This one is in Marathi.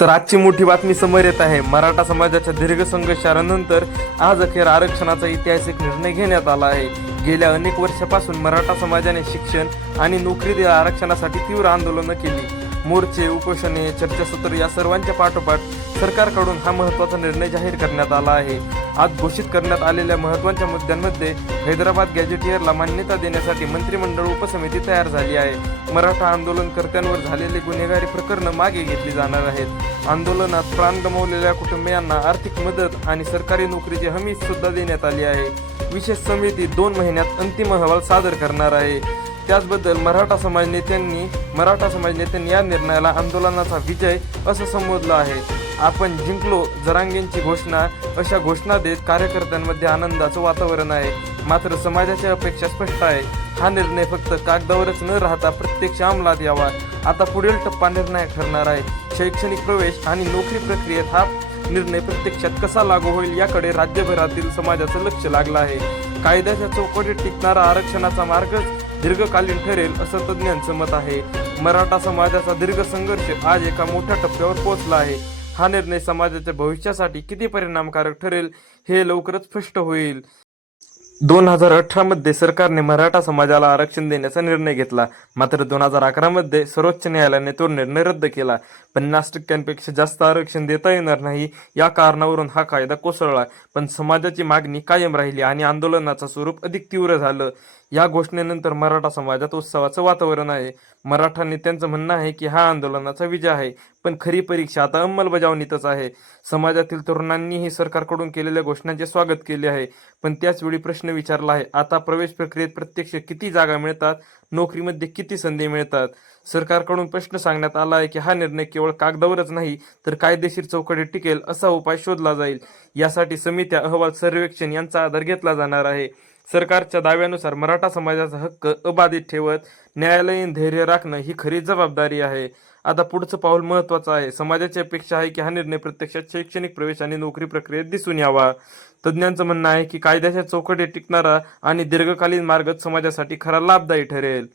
तर आजची मोठी बातमी समोर येत आहे. मराठा समाजाच्या दीर्घ संघर्षानंतर आज अखेर आरक्षणाचा ऐतिहासिक निर्णय घेण्यात आला आहे. गेल्या अनेक वर्षापासून मराठा समाजाने शिक्षण आणि नोकरी आरक्षणासाठी तीव्र आंदोलनं केली. मोर्चे उपोषणे चर्चासत्र या सर्वांच्या पाठोपाठ सरकारकडून हा महत्त्वाचा निर्णय जाहीर करण्यात आला आहे. आज घोषित करण्यात आलेल्या महत्त्वाच्या मुद्द्यांमध्ये हैदराबाद गॅजेटियरला मान्यता देण्यासाठी मंत्रिमंडळ उपसमिती तयार झाली आहे. मराठा आंदोलनकर्त्यांवर झालेली गुन्हेगारी प्रकरणं मागे घेतली जाणार आहेत. आंदोलनात प्राण गमावलेल्या कुटुंबियांना आर्थिक मदत आणि सरकारी नोकरीची हमी सुद्धा देण्यात आली आहे. विशेष समिती दोन महिन्यात अंतिम अहवाल सादर करणार आहे. त्याचबद्दल मराठा समाज नेत्यांनी मराठा समाज नेत्यांनी या निर्णयाला आंदोलनाचा विजय असं संबोधलं आहे. आपण जिंकलो जरांगेंची घोषणा. अशा घोषणा देत कार्यकर्त्यांमध्ये आनंदाचं वातावरण आहे. मात्र समाजाच्या अपेक्षा स्पष्ट आहे. हा निर्णय फक्त कागदावरच न राहता प्रत्यक्ष अंमलात यावा. आता पुढील टप्पा निर्णायक ठरणार आहे. शैक्षणिक प्रवेश आणि नोकरी प्रक्रियेत हा निर्णय प्रत्यक्षात कसा लागू होईल याकडे राज्यभरातील समाजाचं लक्ष लागलं आहे. कायद्याच्या चौकटीत टिकणारा आरक्षणाचा मार्गच दीर्घकालीन ठरेल असं तज्ज्ञांचं मत आहे. मराठा समाजाचा दीर्घ संघर्ष आज एका मोठ्या टप्प्यावर पोहोचला आहे. हा निर्णय समाजाच्या भविष्यासाठी किती परिणामकारक ठरेल हे लवकरच स्पष्ट होईल. दोन हजार अठरा मध्ये सरकारने मराठा समाजाला आरक्षण देण्याचा निर्णय घेतला. मात्र दोन हजार अकरा मध्ये सर्वोच्च न्यायालयाने तो निर्णय रद्द केला. पन्नास टक्क्यांपेक्षा जास्त आरक्षण देता येणार नाही या कारणावरून हा कायदा कोसळला. पण समाजाची मागणी कायम राहिली आणि आंदोलनाचं स्वरूप अधिक तीव्र झालं. या घोषणेनंतर मराठा समाजात उत्सवाचं वातावरण आहे. मराठा नेत्यांचं म्हणणं आहे की हा आंदोलनाचा विजय आहे पण खरी परीक्षा आता अंमलबजावणीतच आहे. समाजातील तरुणांनीही सरकारकडून केलेल्या घोषणांचे स्वागत केले आहे पण त्याचवेळी प्रश्न विचारला आहे आता प्रवेश प्रक्रियेत प्रत्यक्ष किती जागा मिळतात? नोकरीमध्ये किती संधी मिळतात? सरकारकडून प्रश्न सांगण्यात आला आहे की हा निर्णय केवळ कागदावरच नाही तर कायदेशीर चौकटीत टिकेल असा उपाय शोधला जाईल. यासाठी समित्या अहवाल सर्वेक्षण यांचा आधार घेतला जाणार आहे. सरकारच्या दाव्यानुसार मराठा समाजाचा हक्क अबाधित ठेवत न्यायालयीन धैर्य राखणं ही खरी जबाबदारी आहे. आता पुढचं पाऊल महत्वाचं आहे. समाजाची अपेक्षा आहे की हा निर्णय प्रत्यक्षात शैक्षणिक प्रवेश आणि नोकरी प्रक्रियेत दिसून यावा. तज्ज्ञांचं म्हणणं आहे की कायद्याच्या चौकटीत टिकणारा आणि दीर्घकालीन मार्गच समाजासाठी खरा लाभदायी ठरेल.